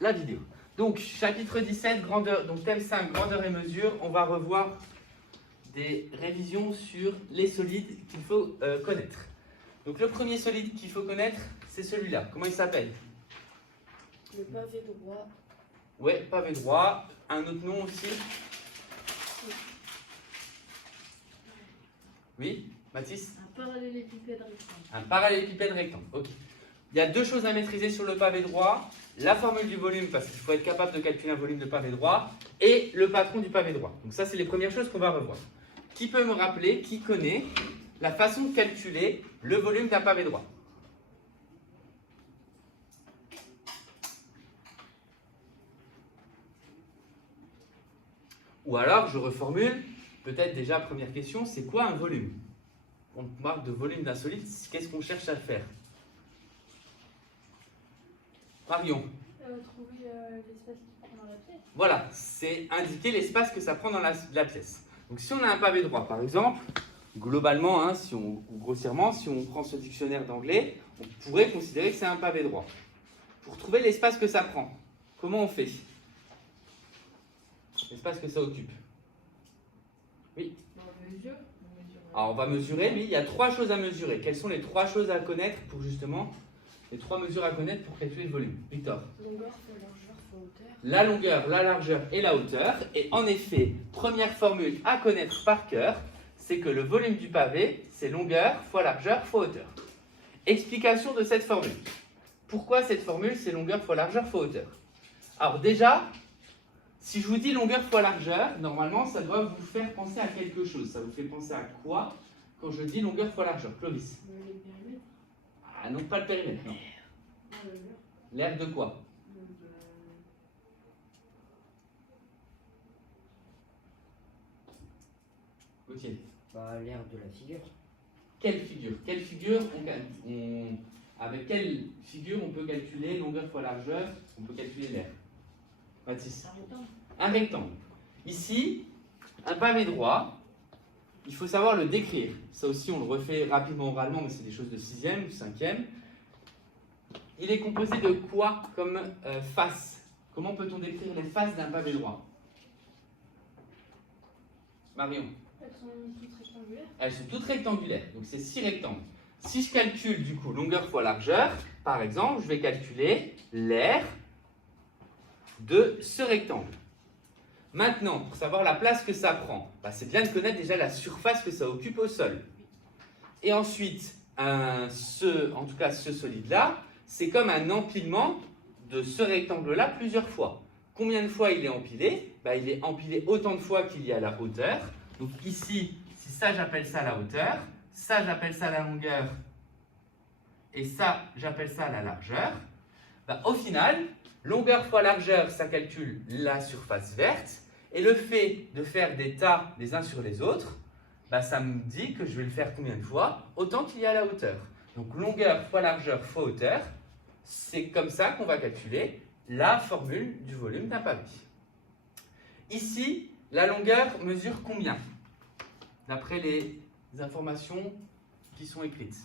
la vidéo. Donc, chapitre 17, grandeur, donc thème 5, grandeur et mesure. On va revoir des révisions sur les solides qu'il faut connaître. Donc, le premier solide qu'il faut connaître, c'est celui-là. Comment il s'appelle? Le pavé droit. Ouais, pavé droit. Un autre nom aussi? Oui, Mathis? Un parallélépipède rectangle. Un parallélépipède rectangle. Ok. Il y a deux choses à maîtriser sur le pavé droit. La formule du volume, parce qu'il faut être capable de calculer un volume de pavé droit, et le patron du pavé droit. Donc ça, c'est les premières choses qu'on va revoir. Qui peut me rappeler, qui connaît la façon de calculer le volume d'un pavé droit? Ou alors, je reformule, peut-être déjà, première question, c'est quoi un volume? On parle de volume d'un solide, qu'est-ce qu'on cherche à faire? Marion. Trouver l'espace qui prend dans la pièce. Voilà, c'est indiquer l'espace que ça prend dans la pièce. Donc si on a un pavé droit, par exemple, globalement, hein, ou grossièrement, si on prend ce dictionnaire d'anglais, on pourrait considérer que c'est un pavé droit. Pour trouver l'espace que ça prend, comment on fait? L'espace que ça occupe. Oui. On mesure. Alors on va mesurer, oui, il y a trois choses à mesurer. Quelles sont les trois choses à connaître pour justement, les trois mesures à connaître pour calculer le volume? Victor. Longueur fois largeur fois hauteur. La longueur, la largeur et la hauteur. Et en effet, première formule à connaître par cœur, c'est que le volume du pavé, c'est longueur fois largeur fois hauteur. Explication de cette formule. Pourquoi cette formule, c'est longueur fois largeur fois hauteur? Alors déjà, si je vous dis longueur fois largeur, normalement, ça doit vous faire penser à quelque chose. Ça vous fait penser à quoi quand je dis longueur fois largeur? Clovis? Les périmètres. Ah non, pas le périmètre, non. L'aire de quoi? Gauthier. L'air de la figure. Quelle figure? Quelle figure avec quelle figure on peut calculer longueur fois largeur? On peut calculer l'aire. Mathis. Un rectangle. Ici, un pavé droit, il faut savoir le décrire. Ça aussi, on le refait rapidement oralement, mais c'est des choses de 6e, 5e. Il est composé de quoi comme face? Comment peut-on décrire les faces d'un pavé droit? Marion. Elles sont toutes rectangulaires. Elles sont toutes rectangulaires, donc c'est 6 rectangles. Si je calcule du coup longueur fois largeur, par exemple, je vais calculer l'aire de ce rectangle. Maintenant, pour savoir la place que ça prend, c'est bien de connaître déjà la surface que ça occupe au sol. Et ensuite, en tout cas ce solide-là, c'est comme un empilement de ce rectangle-là plusieurs fois. Combien de fois il est empilé? Il est empilé autant de fois qu'il y a la hauteur. Donc ici, si ça j'appelle ça la hauteur, ça j'appelle ça la longueur, et ça j'appelle ça la largeur, au final, longueur fois largeur, ça calcule la surface verte, et le fait de faire des tas les uns sur les autres, ça me dit que je vais le faire combien de fois? Autant qu'il y a la hauteur. Donc longueur fois largeur fois hauteur, c'est comme ça qu'on va calculer la formule du volume d'un pavé. Ici, la longueur mesure combien? D'après les informations qui sont écrites.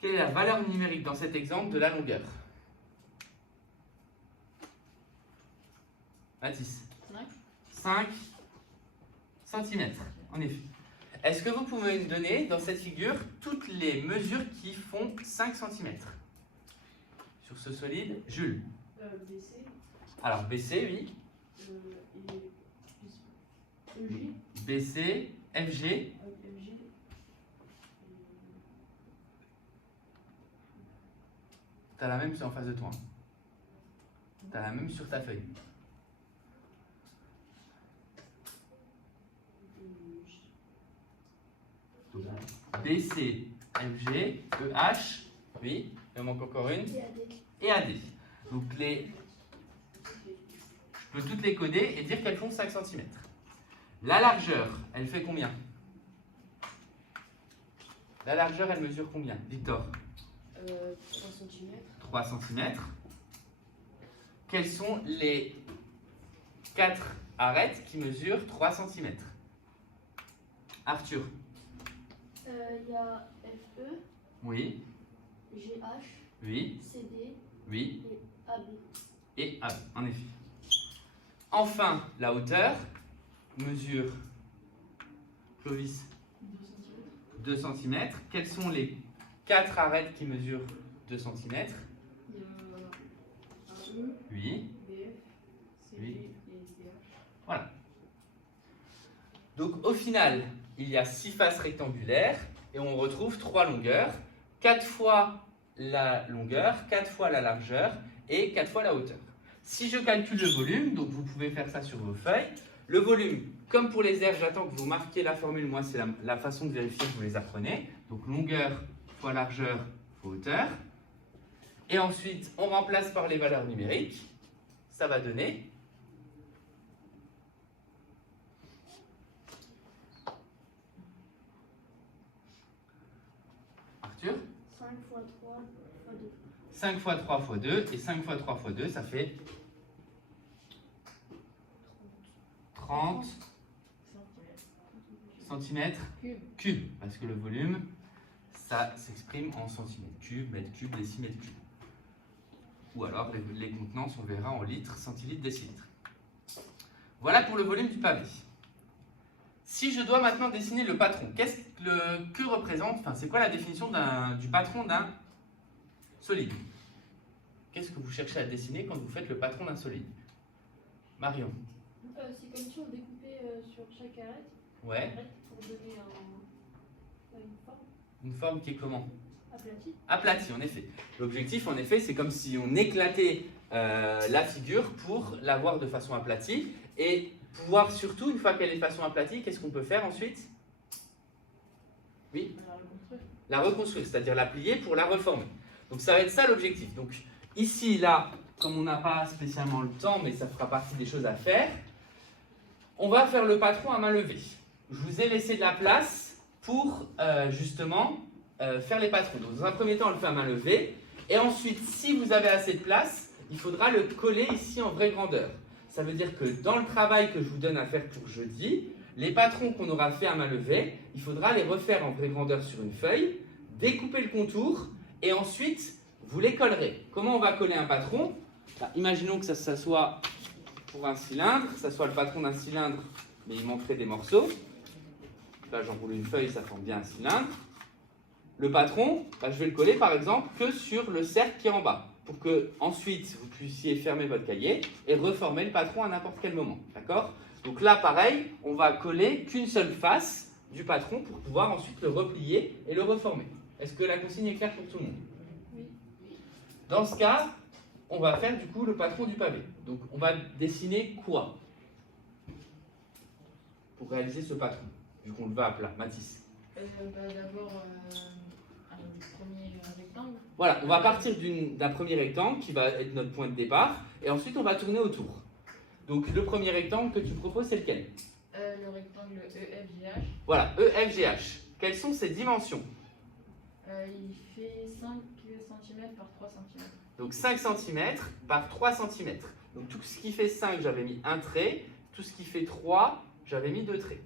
Quelle est la valeur numérique dans cet exemple de la longueur? Mathis. 5 cm, en effet. Est-ce que vous pouvez me donner dans cette figure toutes les mesures qui font 5 cm? Sur ce solide, Jules. BC. Alors BC, oui. EG. BC, FG. Tu as la même en face de toi. Tu as la même sur ta feuille. BC, FG, EH, oui, il me manque encore une, et AD. Donc je peux toutes les coder et dire qu'elles font 5 cm. La largeur, elle fait combien? La largeur, elle mesure combien? Victor? 3 cm. 3 cm. Quelles sont les 4 arêtes qui mesurent 3 cm? Arthur? Il y a FE, Oui. GH, Oui. CD Oui. et AB. et AB, en effet. Enfin, la hauteur mesure, Clovis, 2 cm. 2 cm. Quelles sont les 4 arêtes qui mesurent 2 cm? Il y a AE, Oui. BF, CG Oui. et DH. Voilà. Donc au final, il y a 6 faces rectangulaires et on retrouve 3 longueurs, 4 fois la longueur, 4 fois la largeur et 4 fois la hauteur. Si je calcule le volume, donc vous pouvez faire ça sur vos feuilles, le volume, comme pour les aires, j'attends que vous marquiez la formule, moi c'est la façon de vérifier que vous les apprenez. Donc longueur fois largeur fois hauteur. Et ensuite, on remplace par les valeurs numériques, ça va donner Arthur 5 fois 3 fois 2. 5 fois 3 fois 2 et 5 fois 3 fois 2, ça fait 30 cm cubes. Parce que le volume, ça s'exprime en centimètres cubes, mètres cubes, décimètres cubes. Ou alors les contenances, on verra en litres, centilitres, décilitres. Voilà pour le volume du pavé. Si je dois maintenant dessiner le patron, que représente, enfin c'est quoi la définition du patron d'un solide? Qu'est-ce que vous cherchez à dessiner quand vous faites le patron d'un solide? Marion? C'est comme si on découpait sur chaque arête, Ouais. pour donner une forme Une forme qui est comment? aplatie. Aplatie, en effet. L'objectif, en effet, c'est comme si on éclatait la figure pour l'avoir de façon aplatie et pouvoir surtout, une fois qu'elle est de façon aplatie, qu'est-ce qu'on peut faire ensuite? Oui? On va la reconstruire. La reconstruire, c'est-à-dire la plier pour la reformer. Donc ça va être ça l'objectif. Donc ici, là, comme on n'a pas spécialement le temps, mais ça fera partie des choses à faire, on va faire le patron à main levée. Je vous ai laissé de la place pour justement faire les patrons. Donc dans un premier temps, on le fait à main levée. Et ensuite, si vous avez assez de place, il faudra le coller ici en vraie grandeur. Ça veut dire que dans le travail que je vous donne à faire pour jeudi, les patrons qu'on aura fait à main levée, il faudra les refaire en vraie grandeur sur une feuille, découper le contour et ensuite vous les collerez. Comment on va coller un patron? Imaginons que ça soit pour un cylindre, ça soit le patron d'un cylindre, mais il manquerait des morceaux. Là j'enroule une feuille, ça forme bien un cylindre. Le patron, je vais le coller par exemple que sur le cercle qui est en bas, pour que ensuite vous puissiez fermer votre cahier et reformer le patron à n'importe quel moment. D'accord? Donc là pareil, on va coller qu'une seule face du patron pour pouvoir ensuite le replier et le reformer. Est-ce que la consigne est claire pour tout le monde? Oui. Dans ce cas, on va faire du coup le patron du pavé. Donc on va dessiner quoi pour réaliser ce patron, vu qu'on le veut à plat? Mathis. D'abord, un premier rectangle. Voilà, on va partir d'un premier rectangle qui va être notre point de départ, et ensuite on va tourner autour. Donc le premier rectangle que tu proposes, c'est lequel? Le rectangle EFGH. Voilà, EFGH. Quelles sont ses dimensions? Il fait 5 cm par 3 cm. Donc 5 cm par 3 cm. Donc tout ce qui fait 5, j'avais mis un trait. Tout ce qui fait 3, j'avais mis 2 traits.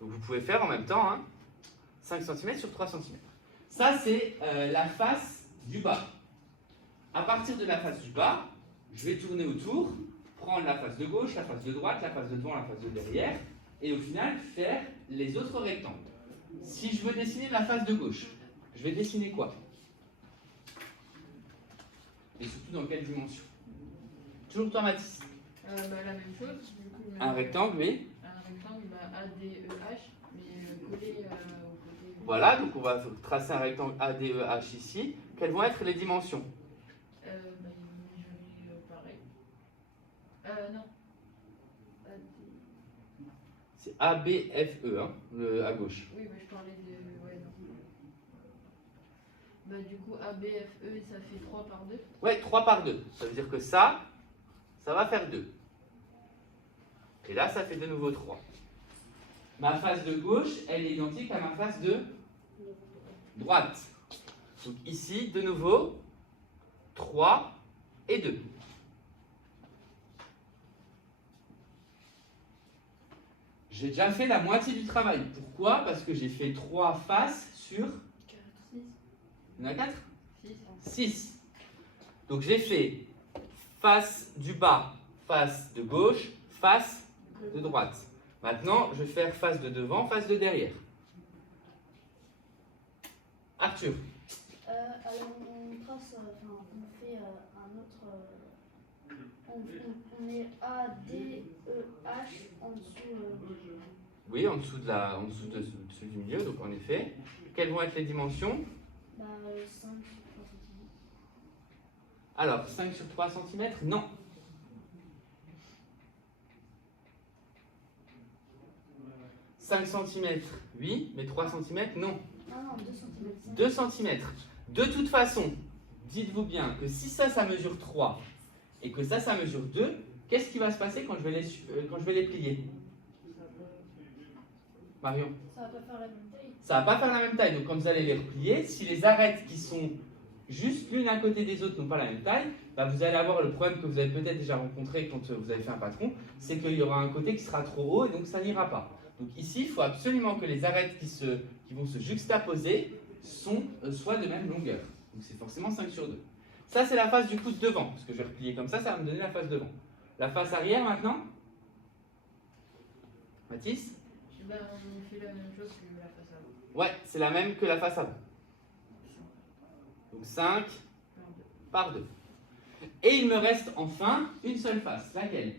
Donc vous pouvez faire en même temps 5 cm sur 3 cm. Ça, c'est la face du bas. À partir de la face du bas, je vais tourner autour, prendre la face de gauche, la face de droite, la face de devant, la face de derrière, et au final faire les autres rectangles. Si je veux dessiner la face de gauche, je vais dessiner quoi? Et surtout dans quelle dimension? Toujours toi, Mathis. La même chose. Du coup, Un rectangle, oui. Un rectangle ADEH, mais collé au côté. Voilà, donc on va tracer un rectangle ADEH ici. Quelles vont être les dimensions? Il mesurait pareil. Non. C'est ABFE, à gauche. Oui, je parlais de. Ouais, non. Du coup, ABFE, ça fait 3 par 2. Ouais, 3 par 2. Ça veut dire que ça va faire 2. Et là, ça fait de nouveau 3. Ma face de gauche, elle est identique à ma face de droite. Donc ici, de nouveau, 3 et 2. J'ai déjà fait la moitié du travail. Pourquoi? Parce que j'ai fait 3 faces sur... 4, 6. Il y en a 4? 6. 6. Donc j'ai fait face du bas, face de gauche, face de droite. Maintenant, je vais faire face de devant, face de derrière. Arthur. Alors on trace, enfin on fait un autre, on met A, D, E, H en dessous. Oui, en dessous du milieu, donc en effet. Quelles vont être les dimensions? 5 sur 3 cm. Alors, 5 sur 3 cm? Non. « 5 cm, oui, mais 3 cm, non. Non, 2 cm. 2 cm. De toute façon, dites-vous bien que si ça mesure 3 et que ça mesure 2, qu'est-ce qui va se passer quand je vais les plier? Marion? Ça va pas faire la même taille. Ça va pas faire la même taille. Donc quand vous allez les replier, si les arêtes qui sont juste l'une à côté des autres n'ont pas la même taille, bah vous allez avoir le problème que vous avez peut-être déjà rencontré quand vous avez fait un patron, c'est qu'il y aura un côté qui sera trop haut et donc ça n'ira pas. Donc ici, il faut absolument que les arêtes qui vont se juxtaposer soient de même longueur. Donc c'est forcément 5 sur 2. Ça, c'est la face du pouce devant, parce que je vais replier comme ça va me donner la face devant. La face arrière maintenant? Mathis? Ben, on fait la même chose que la face avant. Ouais, c'est la même que la face avant. Donc 5 par 2. Et il me reste enfin une seule face. Laquelle?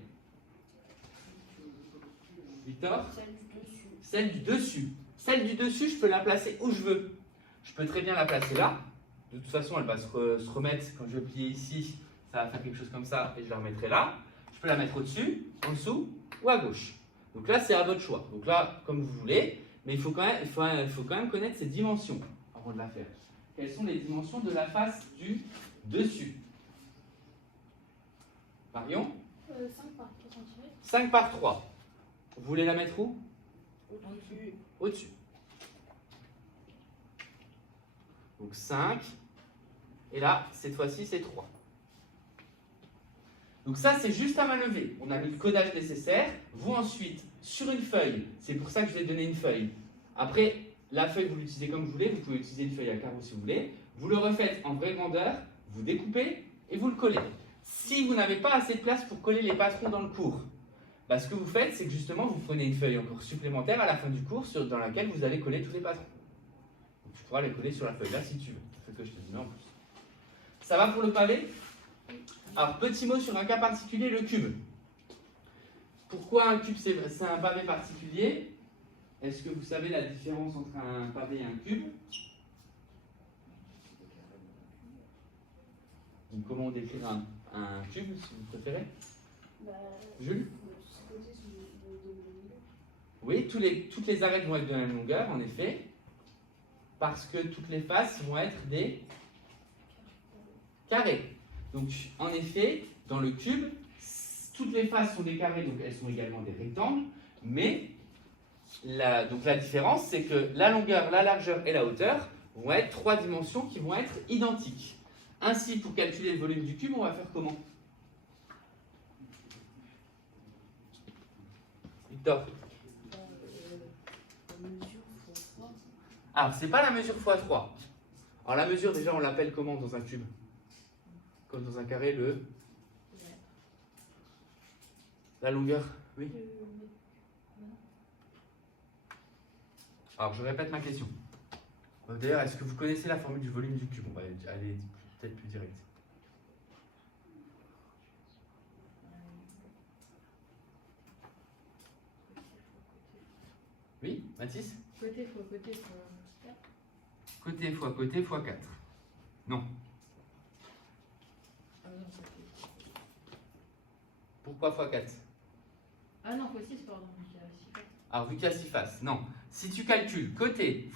Victor? Celle du dessus. Celle du dessus. Celle du dessus, je peux la placer où je veux. Je peux très bien la placer là. De toute façon, elle va se remettre. Quand je vais plier ici, ça va faire quelque chose comme ça et je la remettrai là. Je peux la mettre au-dessus, en dessous ou à gauche. Donc là, c'est à votre choix. Donc là, comme vous voulez. Mais il faut quand même connaître ces dimensions avant de la faire. Quelles sont les dimensions de la face du dessus? Marion? 5 par 3 cm. 5 par 3. Vous voulez la mettre où? Au-dessus. Au-dessus. Donc 5. Et là, cette fois-ci, c'est 3. Donc ça, c'est juste à manœuvrer. On a mis le codage nécessaire. Vous ensuite, sur une feuille, c'est pour ça que je vais donner une feuille. Après, la feuille, vous l'utilisez comme vous voulez. Vous pouvez utiliser une feuille à carreaux si vous voulez. Vous le refaites en vraie grandeur, vous découpez et vous le collez. Si vous n'avez pas assez de place pour coller les patrons dans le cours, bah, ce que vous faites, c'est que justement, vous prenez une feuille encore supplémentaire à la fin du cours dans laquelle vous allez coller tous les patrons. Donc, tu pourras les coller sur la feuille là si tu veux. C'est ce que je te dis en plus. Ça va pour le pavé? Alors, petit mot sur un cas particulier, le cube. Pourquoi un cube, c'est un pavé particulier? Est-ce que vous savez la différence entre un pavé et un cube? Donc, comment décrire un cube, si vous préférez? Jules? Oui, toutes les arêtes vont être de la même longueur, en effet, parce que toutes les faces vont être des carrés. Donc, en effet, dans le cube, toutes les faces sont des carrés, donc elles sont également des rectangles, mais la différence, c'est que la longueur, la largeur et la hauteur vont être 3 dimensions qui vont être identiques. Ainsi, pour calculer le volume du cube, on va faire comment? Victor? Alors, c'est pas la mesure x3. Alors, la mesure, déjà, on l'appelle comment dans un cube? Comme dans un carré, la longueur? Oui. Alors, je répète ma question. D'ailleurs, est-ce que vous connaissez la formule du volume du cube? On va aller peut-être plus direct. Oui, Mathis? Côté fois côté fois 4. Côté fois côté fois 4. Non. Ah non, ça fait. Pourquoi fois 4? Ah non, fois 6, pardon. Il y a 6 faces. Alors, vu qu'il y a 6 faces, non. Si tu calcules côté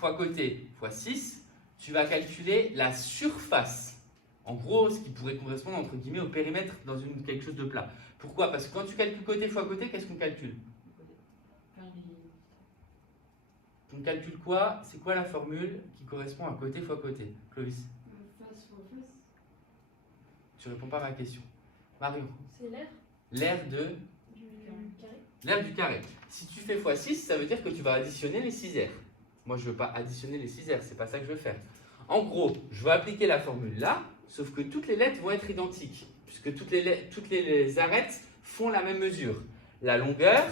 fois 6, tu vas calculer la surface. En gros, ce qui pourrait correspondre entre guillemets au périmètre dans quelque chose de plat. Pourquoi? Parce que quand tu calcules côté fois côté, qu'est-ce qu'on calcule? On calcule quoi? C'est quoi la formule qui correspond à côté fois côté? Clovis? Face fois face. Tu réponds pas à ma question. Marion? C'est l'air L'aire du carré. L'aire du carré. Si tu fais x6, ça veut dire que tu vas additionner les 6 aires. Moi, je ne veux pas additionner les 6 aires, c'est pas ça que je veux faire. En gros, je vais appliquer la formule là, sauf que toutes les lettres vont être identiques. puisque toutes les arêtes font la même mesure. La longueur,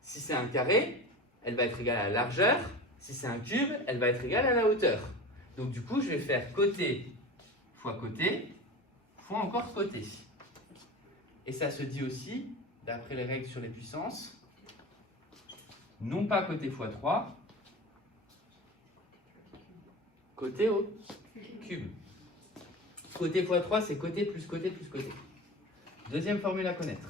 si c'est un carré, elle va être égale à la largeur. Si c'est un cube, elle va être égale à la hauteur. Donc du coup, je vais faire côté fois encore côté. Et ça se dit aussi, d'après les règles sur les puissances, non pas côté fois 3, côté au cube. Côté fois 3, c'est côté plus côté plus côté. Deuxième formule à connaître.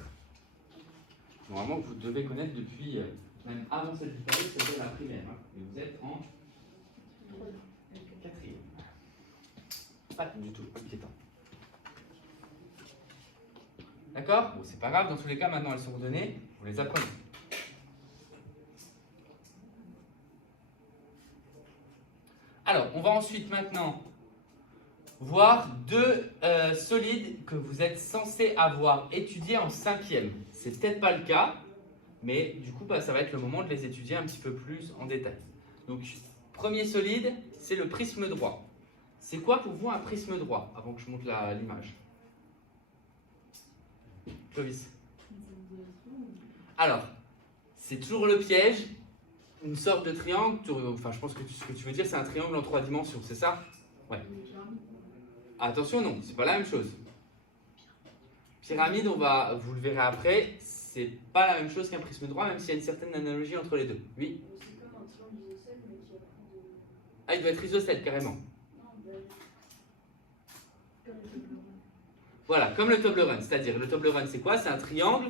Normalement, vous devez connaître depuis, même avant cette vidéo, c'était la primaire. Hein, et vous êtes en quatrième. Pas du tout inquiétant. D'accord? Bon, c'est pas grave, dans tous les cas, maintenant elles sont redonnées, vous les apprenez. Alors, on va ensuite maintenant voir deux solides que vous êtes censés avoir étudiés en cinquième. C'est peut-être pas le cas, mais du coup, ça va être le moment de les étudier un petit peu plus en détail. Donc, premier solide, c'est le prisme droit. C'est quoi pour vous un prisme droit, avant que je monte l'image? Clovis. Alors, c'est toujours le piège, une sorte de triangle, enfin je pense que ce que tu veux dire c'est un triangle en 3 dimensions, c'est ça? Ouais. Attention, non, c'est pas la même chose. Pyramide, vous le verrez après, c'est pas la même chose qu'un prisme droit, même s'il y a une certaine analogie entre les deux. Oui? C'est comme un triangle isocèle, mais qui a plus de... Ah, il doit être isocèle, carrément. Comme le Toblerone. Voilà, comme le Toblerone, c'est-à-dire le Toblerone c'est quoi? C'est un triangle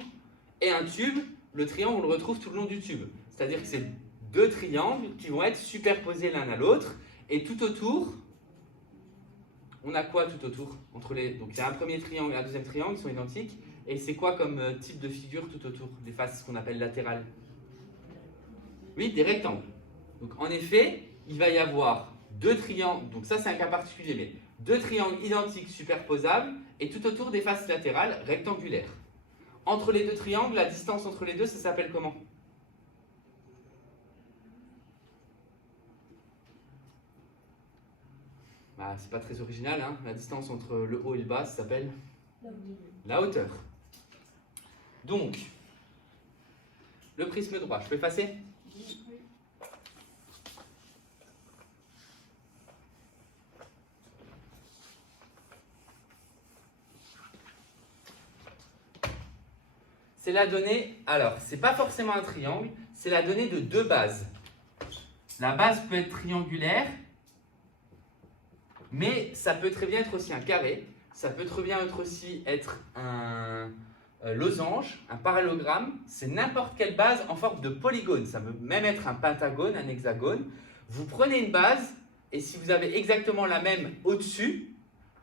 et un tube. Le triangle, on le retrouve tout le long du tube. C'est-à-dire que c'est deux triangles qui vont être superposés l'un à l'autre. Et tout autour, on a quoi tout autour entre les... Donc il y a un premier triangle et un deuxième triangle, ils sont identiques. Et c'est quoi comme type de figure tout autour? Les faces qu'on appelle latérales. Oui, des rectangles. Donc en effet, il va y avoir deux triangles. Donc ça c'est un cas particulier, mais deux triangles identiques superposables et tout autour des faces latérales rectangulaires. Entre les deux triangles, la distance entre les deux, ça s'appelle comment? Bah, c'est pas très original, hein. La distance entre le haut et le bas, ça s'appelle la hauteur. Donc, le prisme droit, je peux effacer? C'est la donnée, alors, c'est pas forcément un triangle, c'est la donnée de deux bases. La base peut être triangulaire, mais ça peut très bien être aussi un carré, ça peut très bien être un losange, un parallélogramme, c'est n'importe quelle base en forme de polygone, ça peut même être un pentagone, un hexagone. Vous prenez une base, et si vous avez exactement la même au-dessus,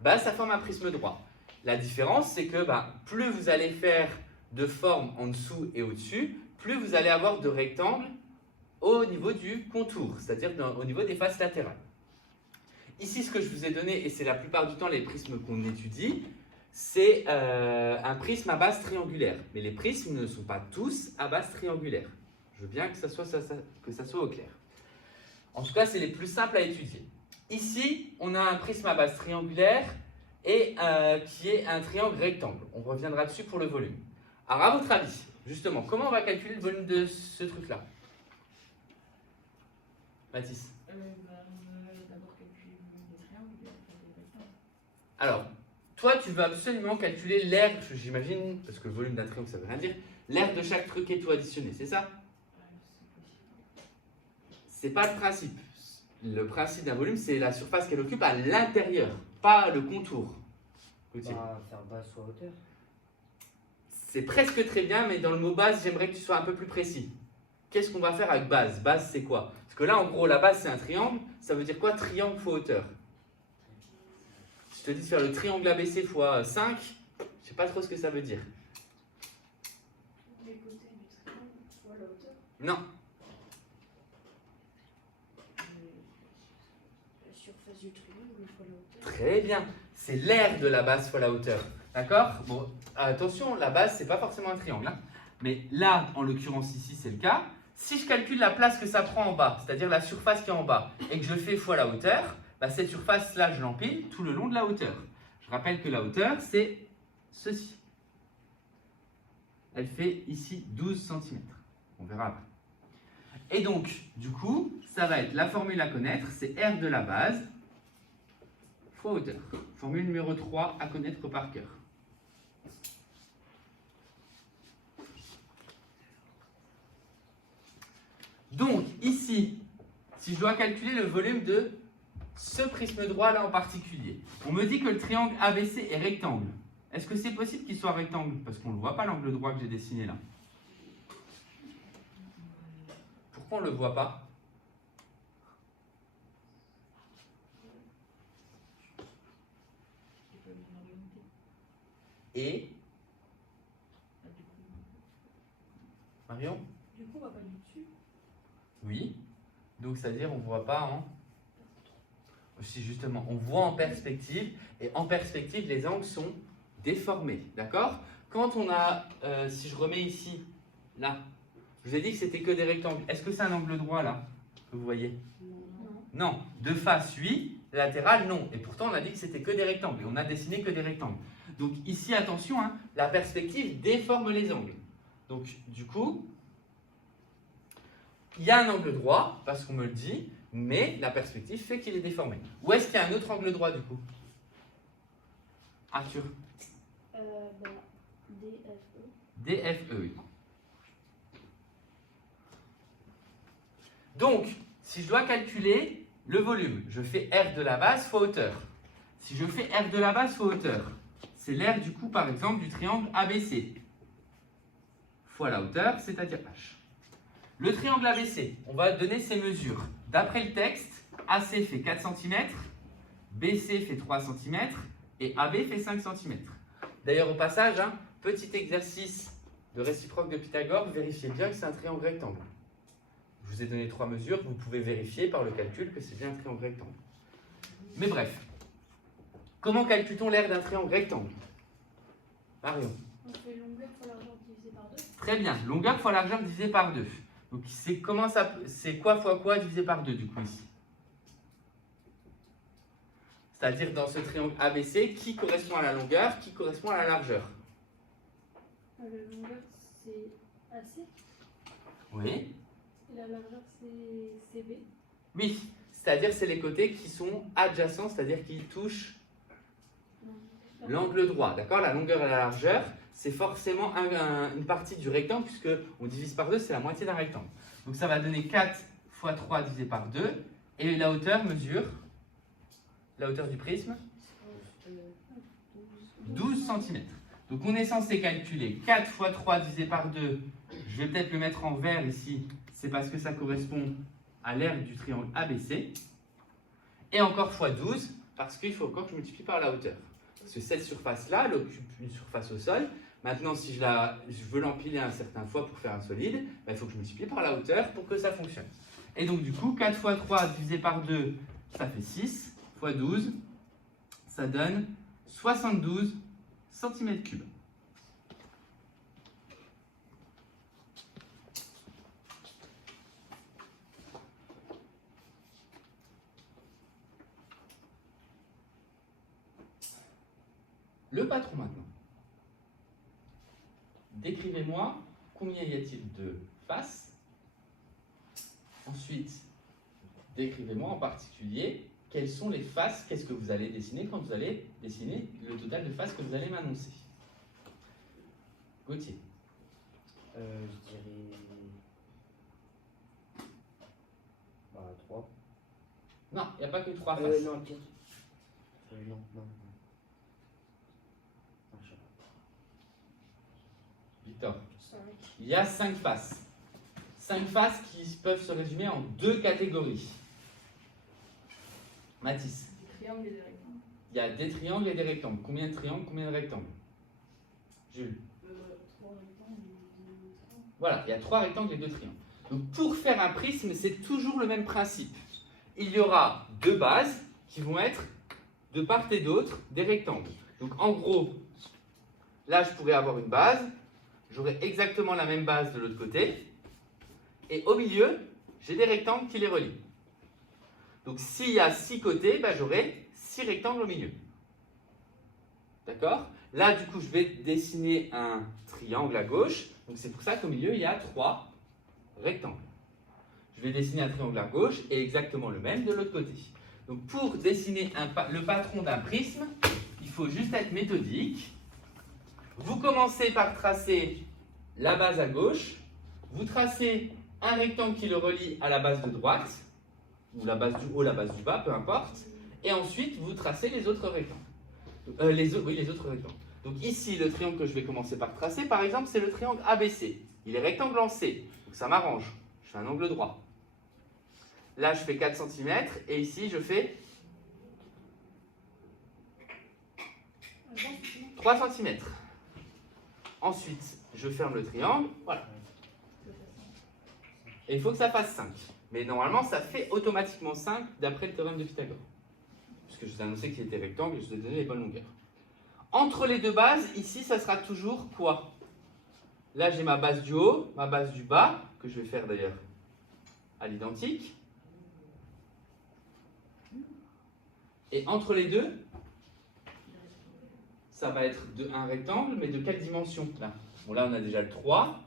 bah, ça forme un prisme droit. La différence, c'est que plus vous allez faire de formes en dessous et au-dessus, plus vous allez avoir de rectangles au niveau du contour, c'est-à-dire au niveau des faces latérales. Ici, ce que je vous ai donné, et c'est la plupart du temps les prismes qu'on étudie, c'est un prisme à base triangulaire. Mais les prismes ne sont pas tous à base triangulaire. Je veux bien que ça soit au clair. En tout cas, c'est les plus simples à étudier. Ici, on a un prisme à base triangulaire et qui est un triangle rectangle. On reviendra dessus pour le volume. Alors, à votre avis, justement, comment on va calculer le volume de ce truc-là? Mathis? On va d'abord calculer le volume des triangles et après des rectangles. Alors, toi, tu veux absolument calculer l'aire, j'imagine, parce que le volume d'un triangle, ça veut rien dire, l'aire de chaque truc et tout additionné, c'est ça? C'est pas le principe. Le principe d'un volume, c'est la surface qu'elle occupe à l'intérieur, pas le contour. Faire base soit hauteur. C'est presque très bien, mais dans le mot base, j'aimerais que tu sois un peu plus précis. Qu'est-ce qu'on va faire avec base? Base, c'est quoi? Parce que là, en gros, la base, c'est un triangle. Ça veut dire quoi? Triangle fois hauteur. Si je te dis de faire le triangle ABC fois 5, je ne sais pas trop ce que ça veut dire. Les côtés du triangle fois la hauteur. Non. La surface du triangle fois la hauteur. Très bien. C'est l'aire de la base fois la hauteur. D'accord? Bon, attention, la base, c'est pas forcément un triangle. Hein. Mais là, en l'occurrence ici, c'est le cas. Si je calcule la place que ça prend en bas, c'est-à-dire la surface qui est en bas, et que je fais fois la hauteur, cette surface-là, je l'empile tout le long de la hauteur. Je rappelle que la hauteur, c'est ceci. Elle fait ici 12 cm. On verra après. Et donc, du coup, ça va être la formule à connaître, c'est R de la base fois hauteur. Formule numéro 3 à connaître par cœur. Donc, ici, si je dois calculer le volume de ce prisme droit là en particulier, on me dit que le triangle ABC est rectangle. Est-ce que c'est possible qu'il soit rectangle? Parce qu'on ne voit pas l'angle droit que j'ai dessiné là. Pourquoi on ne le voit pas? Et Marion? Du coup, on va pas du dessus. Oui. Donc, c'est-à-dire, on ne voit pas en... Si, justement, on voit en perspective. Et en perspective, les angles sont déformés. D'accord? Quand on a... si je remets ici, là, je vous ai dit que c'était que des rectangles. Est-ce que c'est un angle droit, là, que vous voyez? Non. Non. De face, oui. De latéral, non. Et pourtant, on a dit que c'était que des rectangles. Et on a dessiné que des rectangles. Donc, ici, attention, hein, la perspective déforme les angles. Donc, du coup... Il y a un angle droit, parce qu'on me le dit, mais la perspective fait qu'il est déformé. Où est-ce qu'il y a un autre angle droit, du coup? Arthur? DFE. DFE, oui. Donc, si je dois calculer le volume, je fais R de la base fois hauteur. Si je fais R de la base fois hauteur, c'est l'aire, du coup, par exemple, du triangle ABC, fois la hauteur, c'est-à-dire H. Le triangle ABC, on va donner ses mesures. D'après le texte, AC fait 4 cm, BC fait 3 cm et AB fait 5 cm. D'ailleurs, au passage, hein, petit exercice de réciproque de Pythagore, vérifiez bien que c'est un triangle rectangle. Je vous ai donné 3 mesures, vous pouvez vérifier par le calcul que c'est bien un triangle rectangle. Mais bref, comment calcule-t-on l'aire d'un triangle rectangle? Marion? On fait longueur fois largeur divisé par 2. Très bien, longueur fois largeur divisé par 2. Donc, c'est quoi fois quoi divisé par 2 du coup ici? C'est-à-dire dans ce triangle ABC, qui correspond à la longueur, qui correspond à la largeur? La longueur, c'est AC. Oui. Et la largeur, c'est CB. Oui, c'est-à-dire c'est les côtés qui sont adjacents, c'est-à-dire qui touchent Non. l'angle droit. D'accord? La longueur et la largeur, c'est forcément une partie du rectangle, puisque on divise par 2, c'est la moitié d'un rectangle. Donc ça va donner 4 fois 3 divisé par 2, et la hauteur mesure, la hauteur du prisme, 12 cm. Donc on est censé calculer 4 fois 3 divisé par 2, je vais peut-être le mettre en vert ici, c'est parce que ça correspond à l'aire du triangle ABC, et encore fois 12, parce qu'il faut encore que je multiplie par la hauteur. Parce que cette surface-là, elle occupe une surface au sol. Maintenant, si je veux l'empiler un certain fois pour faire un solide, ben, il faut que je multiplie par la hauteur pour que ça fonctionne. Et donc, du coup, 4 fois 3 divisé par 2, ça fait 6, fois 12, ça donne 72 cm3. Le patron maintenant. Décrivez-moi combien y a-t-il de faces. Ensuite, décrivez-moi en particulier quelles sont les faces, qu'est-ce que vous allez dessiner quand vous allez dessiner le total de faces que vous allez m'annoncer. Gauthier. Je dirais... 3. Non, il n'y a pas que 3 faces. Non, 4. Non. Victor. 5. Il y a 5 faces. 5 faces qui peuvent se résumer en 2 catégories. Mathis. Des triangles et des rectangles. Il y a des triangles et des rectangles. Combien de triangles, combien de rectangles? Jules. 3 rectangles et 2 triangles. Voilà, il y a 3 rectangles et 2 triangles. Donc pour faire un prisme, c'est toujours le même principe. Il y aura 2 bases qui vont être de part et d'autre des rectangles. Donc en gros, là je pourrais avoir une base, j'aurai exactement la même base de l'autre côté, et au milieu, j'ai des rectangles qui les relient. Donc s'il y a 6 côtés, ben, j'aurai 6 rectangles au milieu. D'accord? Là, du coup, je vais dessiner un triangle à gauche. Donc, c'est pour ça qu'au milieu, il y a 3 rectangles. Je vais dessiner un triangle à gauche et exactement le même de l'autre côté. Donc, pour dessiner le patron d'un prisme, il faut juste être méthodique. Vous commencez par tracer la base à gauche. Vous tracez un rectangle qui le relie à la base de droite, ou la base du haut, la base du bas, peu importe. Et ensuite, vous tracez les autres rectangles. Les autres rectangles. Donc ici, le triangle que je vais commencer par tracer, par exemple, c'est le triangle ABC. Il est rectangle en C, donc ça m'arrange. Je fais un angle droit. Là, je fais 4 cm, et ici, je fais 3 cm. Ensuite, je ferme le triangle, voilà. Et il faut que ça fasse 5. Mais normalement, ça fait automatiquement 5 d'après le théorème de Pythagore. Puisque je vous ai annoncé qu'il était rectangle et je vous ai donné les bonnes longueurs. Entre les deux bases, ici, ça sera toujours quoi? Là, j'ai ma base du haut, ma base du bas, que je vais faire d'ailleurs à l'identique. Et entre les deux, ça va être un rectangle, mais de quelle dimension là? Bon, là, on a déjà le 3.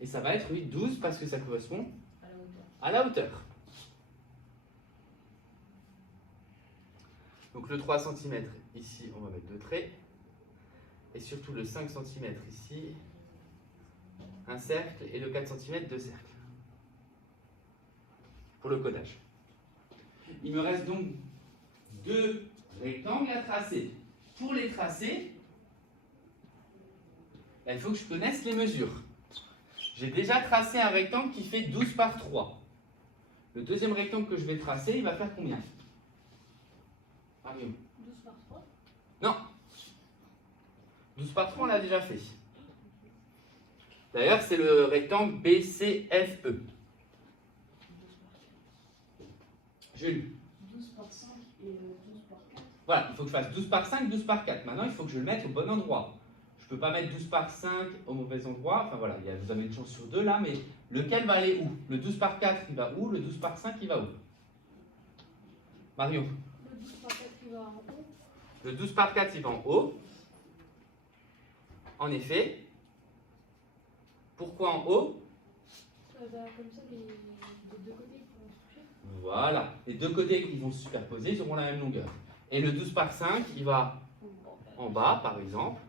Et ça va être, oui, 12 parce que ça correspond à la hauteur. Donc le 3 cm, ici, on va mettre 2 traits. Et surtout le 5 cm ici, un cercle. Et le 4 cm, 2 cercles. Pour le codage. Il me reste donc 2 rectangles à tracer. Pour les tracer, il faut que je connaisse les mesures. J'ai déjà tracé un rectangle qui fait 12 par 3. Le deuxième rectangle que je vais tracer, il va faire combien? Marion? 12 par 3. Non. 12 par 3, on l'a déjà fait. D'ailleurs, c'est le rectangle BCFE. Jules? 12 par 5 et 12 par 4. Voilà, il faut que je fasse 12 par 5, 12 par 4. Maintenant, il faut que je le mette au bon endroit. Je ne peux pas mettre 12 par 5 au mauvais endroit. Enfin voilà, vous avez une chance sur 2 là, mais lequel va aller où? Le 12 par 4, il va où? Le 12 par 5, il va où? Marion? Le 12 par 4, il va en haut. Le 12 par 4, il va en haut. En effet. Pourquoi en haut? Comme ça, les deux côtés ils pourront se toucher. Voilà. Les deux côtés, ils vont se superposer, ils auront la même longueur. Et le 12 par 5, il va en bas, par exemple.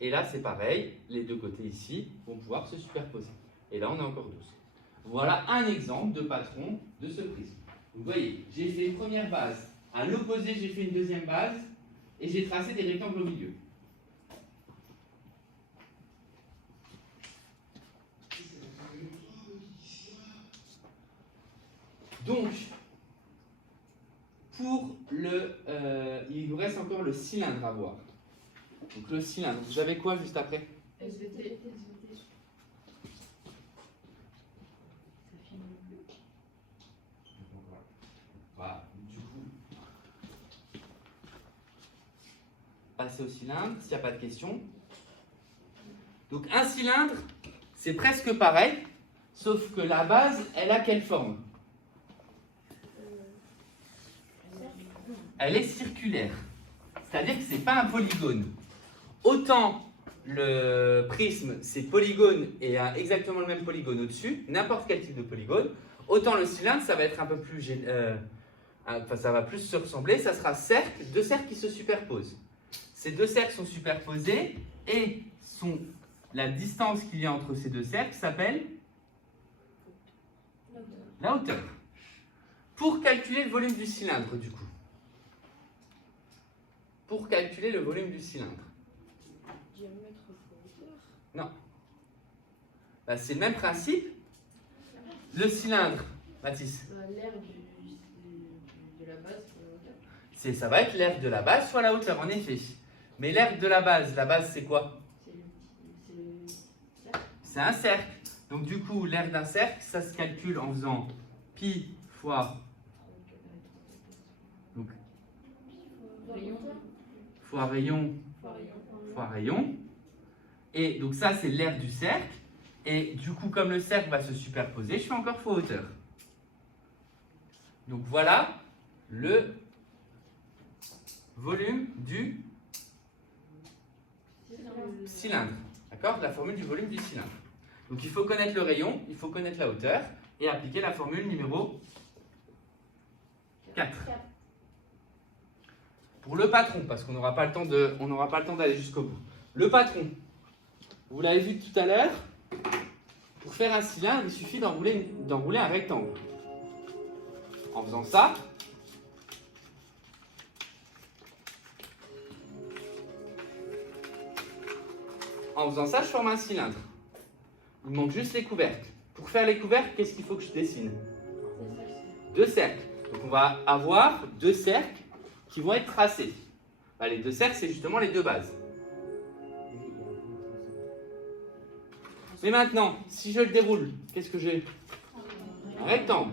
Et là, c'est pareil. Les deux côtés ici vont pouvoir se superposer. Et là, on a encore 12. Voilà un exemple de patron de ce prisme. Vous voyez, j'ai fait une première base. À l'opposé, j'ai fait une deuxième base. Et j'ai tracé des rectangles au milieu. Donc, pour il vous reste encore le cylindre à voir. Donc le cylindre, vous avez quoi juste après? SVT. Voilà, du coup, passer au cylindre, s'il n'y a pas de questions. Donc un cylindre, c'est presque pareil, sauf que la base, elle a quelle forme? Elle est circulaire. C'est-à-dire que ce n'est pas un polygone. Autant le prisme, c'est polygone et a exactement le même polygone au-dessus, n'importe quel type de polygone, autant le cylindre, ça va être un peu plus... ça va plus se ressembler, ça sera cercle, 2 cercles qui se superposent. Ces 2 cercles sont superposés et la distance qu'il y a entre ces 2 cercles s'appelle la hauteur. Pour calculer le volume du cylindre, du coup. Pour calculer le volume du cylindre. Diamètre fois hauteur. Non. Bah, c'est le même principe. Le cylindre, Mathis, L'air de la base sur la hauteur. ça va être l'aire de la base soit la hauteur, en effet. Mais l'aire de la base c'est quoi? C'est un cercle. Donc du coup, l'aire d'un cercle, ça se calcule en faisant pi fois Rayon. fois rayon fois rayon. Et donc ça, c'est l'aire du cercle. Et du coup, comme le cercle va se superposer, je fais encore fois hauteur. Donc voilà le volume du cylindre. D'accord? La formule du volume du cylindre. Donc il faut connaître le rayon, il faut connaître la hauteur et appliquer la formule numéro 4. Pour le patron, parce qu'on n'aura pas le temps d'aller jusqu'au bout. Le patron, vous l'avez vu tout à l'heure, pour faire un cylindre, il suffit d'enrouler un rectangle. En faisant ça, je forme un cylindre. Il manque juste les couvercles. Pour faire les couvercles, qu'est-ce qu'il faut que je dessine? 2 cercles. Donc on va avoir 2 cercles qui vont être tracés. Bah, les 2 cercles, c'est justement les 2 bases. Mais maintenant, si je le déroule, qu'est-ce que j'ai? Un rectangle.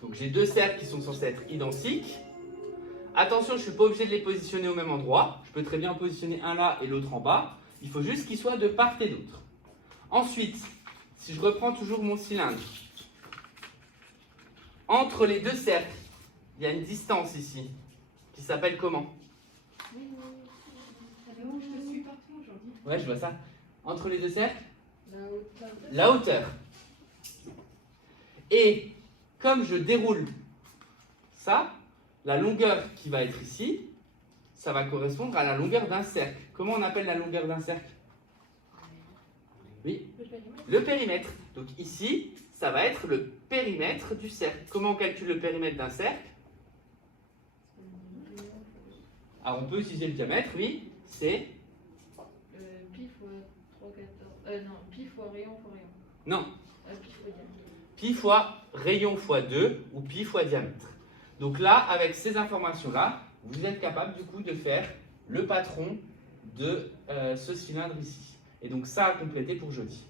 Donc j'ai 2 cercles qui sont censés être identiques. Attention, je ne suis pas obligé de les positionner au même endroit. Je peux très bien positionner un là et l'autre en bas. Il faut juste qu'ils soient de part et d'autre. Ensuite, si je reprends toujours mon cylindre, entre les 2 cercles, il y a une distance ici qui s'appelle comment? Je suis partout aujourd'hui. Ouais, je vois ça. Entre les 2 cercles, La hauteur. la hauteur. Et comme je déroule ça, la longueur qui va être ici, ça va correspondre à la longueur d'un cercle. Comment on appelle la longueur d'un cercle? Oui, le périmètre. Donc ici, ça va être le périmètre du cercle. Comment on calcule le périmètre d'un cercle? Alors on peut utiliser le diamètre, oui, c'est... Pi fois 3,14. Non, pi fois rayon fois rayon. Non, Pi fois diamètre. pi fois rayon fois 2 ou pi fois diamètre. Donc là, avec ces informations-là, vous êtes capable du coup de faire le patron de ce cylindre ici. Et donc ça à compléter pour jeudi.